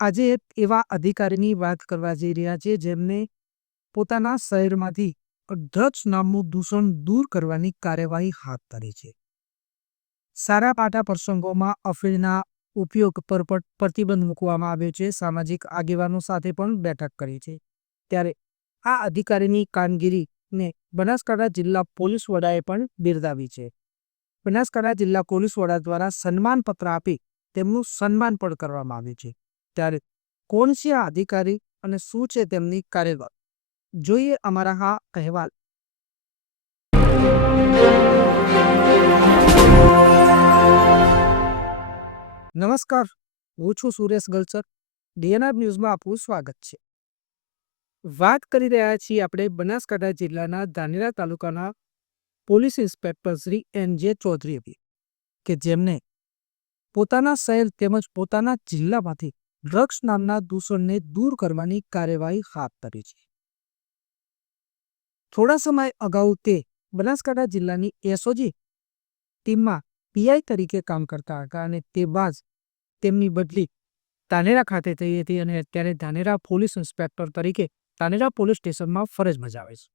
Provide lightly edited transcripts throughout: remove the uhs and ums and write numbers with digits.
આજે એક એવા અધિકારીની વાત કરવા જઈ રહ્યા છે જેમને પોતાના શહેરમાંથી ડ્રગ્સ નામનું દૂષણ દૂર કરવાની કાર્યવાહી હાથ ધરી છે. સારા પાટા પ્રસંગોમાં અફીણના ઉપયોગ પર પણ પ્રતિબંધ મૂકવામાં આવ્યો છે. સામાજિક આગેવાનો સાથે પણ બેઠક કરી છે. ત્યારે આ અધિકારીની કામગીરીને બનાસકાંઠા જિલ્લા પોલીસ વડાએ પણ બિરદાવી છે. બનાસકાંઠા જિલ્લા પોલીસ વડા દ્વારા સન્માનપત્ર આપી તેમનું સન્માન પણ કરવામાં આવ્યું છે. ત્યારે કોણ છે આ અધિકારી અને શું છે તેમની કાર્યવાહી, જોઈએ અમારા આ અહેવાલ. નમસ્કાર, હું છું સુરેશ ગલસર. ડીએનઆર ન્યૂઝમાં આપનું સ્વાગત છે. વાત કરી રહ્યા છીએ આપણે બનાસકાંઠા જિલ્લાના ધાનેરા તાલુકાના પોલીસ ઇન્સ્પેક્ટર શ્રી એન.જે. ચૌધરી, કે જેમને પોતાના શહેર તેમજ પોતાના જિલ્લામાંથી ડ્રગ્સ નામના દૂષણને દૂર કરવાની કાર્યવાહી હાથ ધરી છે. થોડા સમય અગાઉ તે બનાસકાંઠા જિલ્લાની એસઓજી ટીમમાં પીઆઈ તરીકે કામ કરતા હતા અને તે બાદ તેમની બદલી ધાનેરા ખાતે થઈ હતી અને અત્યારે ધાનેરા પોલીસ ઇન્સ્પેક્ટર તરીકે ધાનેરા પોલીસ સ્ટેશનમાં ફરજ બજાવે છે.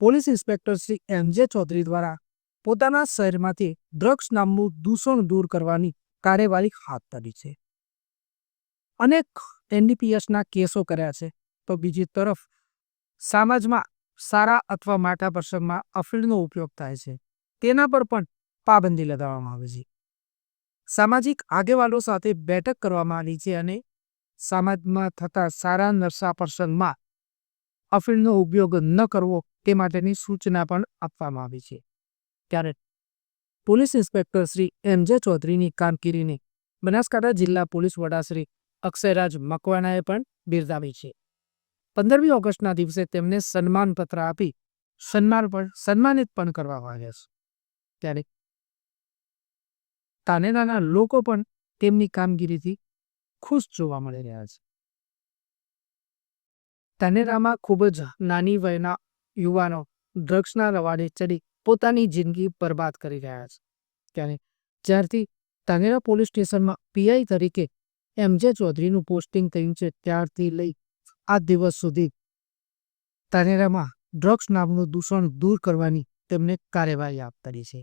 Police inspector Shri M J. Chaudhari દ્વારા પોતાના શહેરમાંથી ડ્રગ્સ નામનું દૂષણ દૂર કરવાની કાર્યવાહી હાથ ધરી છે. અનેક એનડીપીએસના કેસો કર્યા છે, તો બીજી તરફ સમાજમાં સારા અથવા માઠા પ્રસંગમાં અફીણનો ઉપયોગ થાય છે તેના પર પણ પાબંદી લગાવવામાં આવે છે. સામાજિક આગેવાનો સાથે બેઠક કરવામાં આવી છે અને સમાજમાં થતા સારા નશા પ્રસંગમાં અફીણનો ઉપયોગ ન કરવો તે માટેની સૂચના પણ આપવામાં આવી છે. ત્યારે પોલીસ ઇન્સ્પેક્ટર શ્રી એમ.જે. ચૌધરીની કામગીરીને બનાસકાંઠા જિલ્લા પોલીસ વડા શ્રી અક્ષયરાજ મકવાણાએ પણ બિરદાવી છે. 15મી ઓગસ્ટના દિવસે તેમને સન્માનપત્ર આપી સન્માનિત પણ કરવામાં આવ્યા છે. ત્યારે ધાનેરાના લોકો પણ તેમની કામગીરીથી ખુશ જોવા મળી રહ્યા છે. ધાનેરામાં ખૂબ જ નાની વયના યુવાનો ડ્રગ્સના રવાડે ચડી પોતાની જિંદગી બરબાદ કરી રહ્યા છે. ત્યારે જ્યારથી ધાનેરા પોલીસ સ્ટેશનમાં પીઆઈ તરીકે એમ.જે. ચૌધરીનું પોસ્ટિંગ થયું છે ત્યારથી લઈ આ દિવસ સુધી ધાનેરામાં ડ્રગ્સ નામનું દૂષણ દૂર કરવાની તેમને કાર્યવાહી હાથ ધરી છે.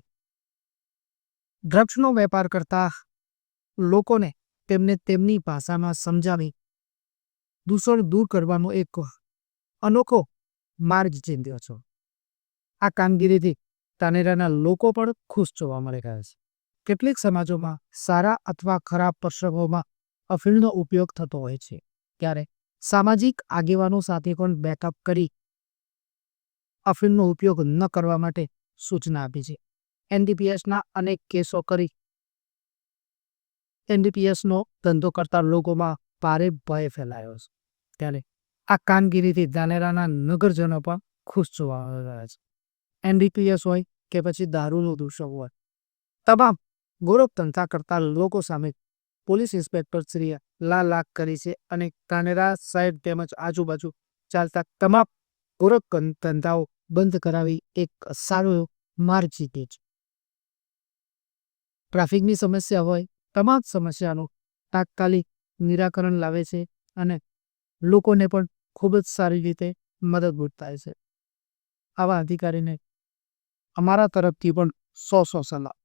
ડ્રગ્સનો વેપાર કરતા લોકોને તેમને તેમની ભાષામાં સમજાવી દૂષણ દૂર કરવાનો એક અનોખો માર્ગ ચીંધ્યો છે. આ કામગીરીથી ધાનેરાના લોકો પણ ખુશ જોવા મળી રહ્યા છે. કેટલીક સમાજોમાં સારા અથવા ખરાબ પ્રસંગોમાં અફીણનો ઉપયોગ થતો હોય છે, ત્યારે સામાજિક આગેવાનો સાથે પણ બેઠક કરી અફીણનો ઉપયોગ ન કરવા માટે સૂચના આપી છે. એનડીપીએસના અનેક કેસો કરી એનડીપીએસનો ધંધો કરતા લોકોમાં ભારે ભય ફેલાયો છે. ત્યારે આ કામગીરીથી ધાનેરાના નગરજનો પણ ખુશ જોવા મળી રહ્યા છે. એનડીપીએસ હોય કે પછી દારૂનું દૂષણ હોય, તમામ ગોરખધંધા કરતા લોકો સામે પોલીસ ઇન્સ્પેક્ટર શ્રીએ લાખ કરી છે અને ધાનેરા શહેર તેમજ આજુબાજુ ચાલતા તમામ ગોરખધંધાઓ બંધ કરાવી એક સારો માર્ગ જીતે છે. ટ્રાફિકની સમસ્યા હોય, તમામ સમસ્યાનું તાત્કાલિક નિરાકરણ લાવે છે અને લોકોને પણ ખૂબ જ સારી રીતે મદદરૂપ થાય છે. આવા અધિકારીને અમારા તરફથી પણ 100 સલાહ.